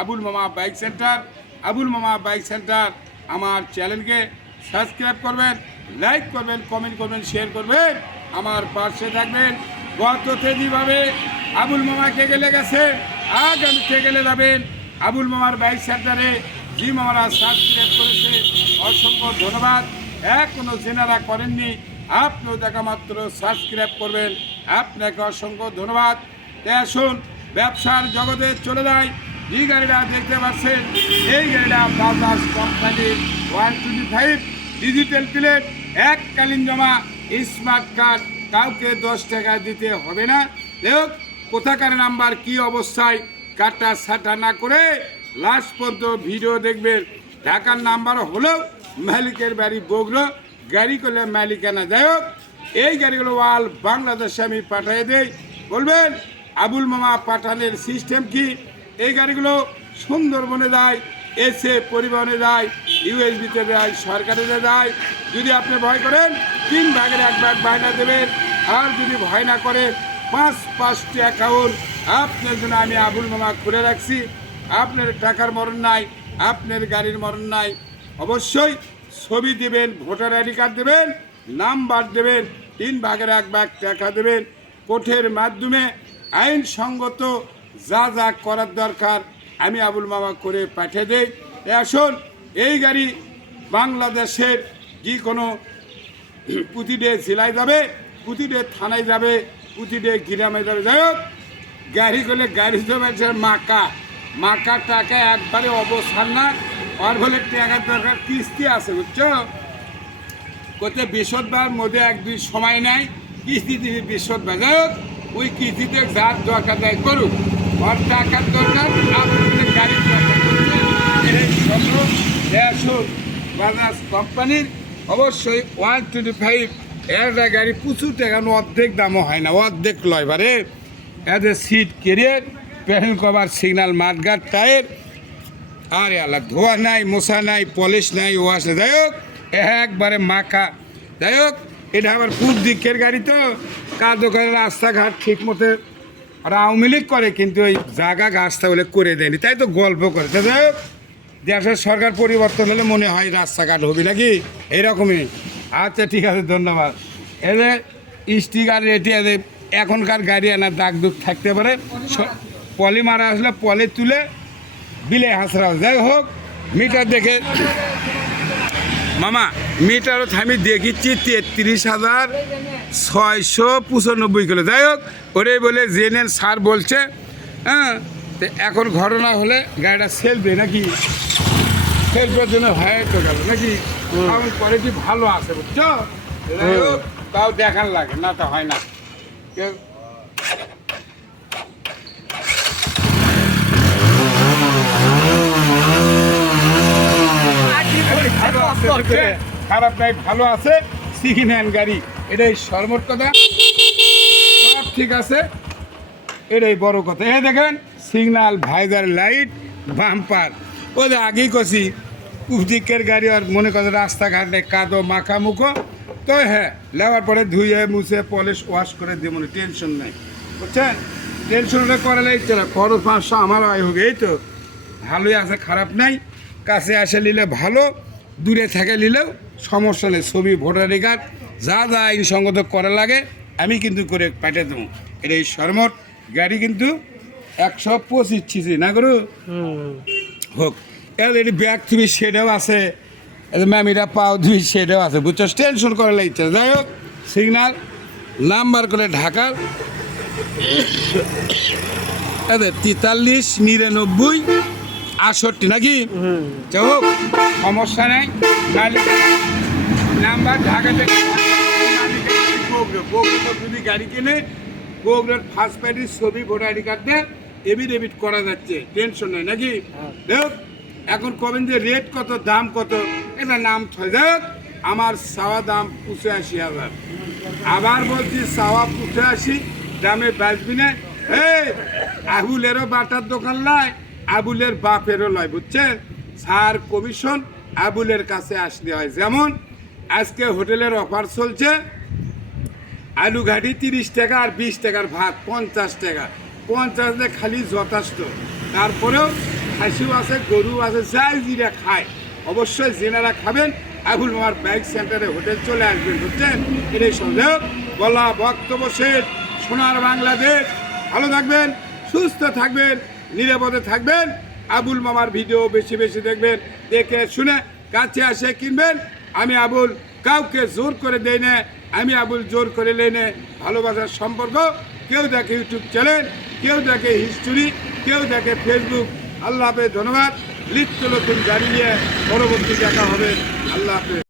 আবুল মামা bike centre. Abul মামা bike centre আমার চ্যানেলকে সাবস্ক্রাইব করবেন, লাইক করবেন, কমেন্ট করবেন, শেয়ার করবেন। আমার পাশে থাকবেন গত যেভাবে আবুল মামাকে গেলে গেছে আগামীতে গেলে যাবেন? আবুল মামার বাইক সেন্টারে জি মামারা সাবস্ক্রাইব করেছে, অসংখ্য ধন্যবাদ। এখনও জেনারা করেননি, আপনিও দেখা মাত্র সাবস্ক্রাইব করবেন। আপনাকে অসংখ্য ধন্যবাদ। তাই আসুন, ব্যবসার জগতে চলে যায় যে গাড়িটা দেখতে পাচ্ছেন। এই গাড়িটা Bajaj company one twenty five digital plate এককালীন জমা স্মার্ট কার্ড কাউকে দশ টাকা দিতে হবে না। হোক, কোথাকার নাম্বার, কি অবস্থায়, কাটা সাটা না করে লাস্ট পর্যন্ত ভিডিও দেখবেন। ঢাকার নাম্বার হলেও মালিকের বাড়ি বগলো, গাড়ি করলে মালিকানা। যাই হোক, এই গাড়িগুলো ওয়াল বাংলাদেশে আমি পাঠিয়ে দেই। বলবেন, আবুল মামা পাঠানের সিস্টেম কি? এই গাড়িগুলো সুন্দরবনে যায় এসে পরিবহনে যায় ইউএসবিতে যায় সরকারে যায় যদি আপনি ভয় করেন, তিন ভাগের এক ভাগ বায়না দেবেন। আর যদি ভয় না করেন, পাঁচ পাঁচটি অ্যাকাউন্ট আপনার জন্য আমি আবুল মামা খুলে রাখছি। আপনার টাকার মরণ নাই, আপনার গাড়ির মরণ নাই। অবশ্যই ছবি দেবেন, ভোটার আইডি কার্ড দেবেন, নাম্বার দেবেন, তিন ভাগের এক ভাগ টাকা দেবেন। কোঠের মাধ্যমে আইনসঙ্গত যা যা করার দরকার আমি আবুল মামা করে পাঠিয়ে দেই। আসুন, এই গাড়ি বাংলাদেশের যে কোনো পুতিডে জেলায় যাবে পুতিডে থানায় যাবে পুতিডে গ্রামে যাবে। যাই হোক, গাড়ি করলে গাড়ি জমেছে মাকা। মাকা টাকা একবারে অবস্থান না, আর বলে টাকার দরকার, কিস্তি আছে, বুঝছ? কোথায় বৃহস্পতিবার মধ্যে এক দুই সময় নাই, কিস্তি দিবি বৃহস্পতিবার। যাই হোক, ওই কিস্তিতে যার দরকার দেয় করুক। আর টাকার দরকার আপনাদের গাড়ির দরকার বাজাজ কোম্পানির অবশ্যই ওয়ান টোয়েন্টি ফাইভ একটা গাড়ি প্রচুর টাকা অর্ধেক দামও হয় না, অর্ধেক লয় বারে। এদের seat carrier panel cover signal মাঠগাট tyre আরে আল্লাহ ধোয়া নাই মশা নাই পলিশ নাই ওয়াশ নাই। যাই হোক, একবারে মাখা। যাই হোক, এটা আবার পূর্ব দিকের গাড়ি তো? করে রাস্তাঘাট ঠিক মতো ওরা আওয়ামী লীগ করে, কিন্তু ওই জায়গা গাছটা বলে করে দেয়নি। তাই তো গল্প করে। তা যাই হোক, দেশের সরকার পরিবর্তন হলে মনে হয় রাস্তাঘাট হবে নাকি? এইরকমই আচ্ছা ঠিক আছে, ধন্যবাদ। এদের স্টিকার রেটি এদের এখনকার গাড়ি আনার দাগ দুগ থাকতে পারে। পলি মারা আসলে পলে তুলে বিলে হাসরা। যাই হোক, মিটার দেখে মামা মিটারও আমি দেখিচ্ছি তেত্রিশ হাজার ছয়শো পঁচানব্বই কিলো যাই হোক ওটাই বলে জেনেন স্যার বলছে হ্যাঁ তো এখন ঘটনা হলে গাড়িটা সেলবে নাকি সেলফের জন্য হয়ে তো গেল নাকি কারণ কোয়ালিটি ভালো আছে বুঝছ তাও দেখার লাগে না তো হয় না বুঝছে? খারাপ নাই, ভালো আছে সেকেন্ড হ্যান্ড গাড়ি, এটাই সর্বত কথা। সব ঠিক আছে, এটাই বড় কথা। এই দেখেন সিগন্যাল ভাইজার লাইট বাম্পার ওদের আগেই কছি কুদিকের গাড়ি আর মনে করে রাস্তাঘাট নেই, কাদো, মাখা মুখো। তো হ্যাঁ লেওয়ার পরে ধুয়ে, মুছে পলিশ ওয়াশ করে দিয়ে মনে টেনশন নেই। বুঝছেন? টেনশনটা করালে ইচ্ছে না খরচ পাঁচশো আমার আয় হবে এই তো। ভালোই আছে, খারাপ নাই, কাছে আসে নিলে ভালো। দূরে থেকে নিলেও সমস্যা নেই। ছবি ভোটার কার্ড যা যা আইনসঙ্গত করা লাগে আমি কিন্তু করে পাঠিয়ে দেবো। এটা এই সরমট গাড়ি কিন্তু একশো পঁচিশ ছিছি না করু হোক এর এটি ব্যাগ তুমি সেটাও আছে ম্যামিরা পাও দুই সেটাও আছে বুঝছ? টেনশন করে লাগছে যাই হোক সিগনাল নাম্বার করে ঢাকার তেতাল্লিশ নিরানব্বই আটষট্টি নাকি? যাই হোক সমস্যা নাই। নাম্বার ঢাকা থেকে যদি গাড়ি কিনে গোবরের ফার্স্ট পার্টির ছবি ভোটার আইডি কার্ড দেয় এভিডেভিট করা যাচ্ছে। টেনশন নেই নাকি? দেখ এখন কবেন যে রেট কত দাম কত এটা নাম থয়ে আমার সাওয়া দাম পঁচাশি হাজার। আবার আবার বলছি চাওয়া পঁচাশি দামে বাঁচবি না। এই আবুলেরও বাটার দোকান লয় আবুলের বাপেরও লয় বুঝছেন? সার কমিশন আবুলের কাছে আসলে হয়। যেমন, আজকে হোটেলের অফার চলছে, আলু ঘাটি তিরিশ টাকা আর বিশ টাকার ভাত পঞ্চাশ টাকা। পঞ্চাশ টাকা খালি যথেষ্ট। তারপরেও খাসিও আছে গরু আছে, যাই জিরা খায়। অবশ্যই জেনারা খাবেন, আবুল মামার বাইক সেন্টারে হোটেল চলে আসবেন, বুঝছেন? এটাই সন্দেহ। বলা বক্তব্য শেষ। সোনার বাংলাদেশ। ভালো থাকবেন, সুস্থ থাকবেন, নিরাপদে থাকবেন। আবুল মামার ভিডিও বেশি বেশি দেখবেন, দেখে শুনে কাছে আসে কিনবেন। আমি আবুল কাউকে জোর করে দেই না, আমি আবুল জোর করে নেই না। ভালোবাসার সম্পর্ক, কেউ দেখে ইউটিউব চ্যানেল, কেউ দেখে হিস্টোরি, কেউ দেখে ফেসবুক। আল্লাহ হাফেজ, ধন্যবাদ। লিপ্ত নতুন গাড়ি নিয়ে পরবর্তী দেখা হবে। আল্লাহ হাফেজ।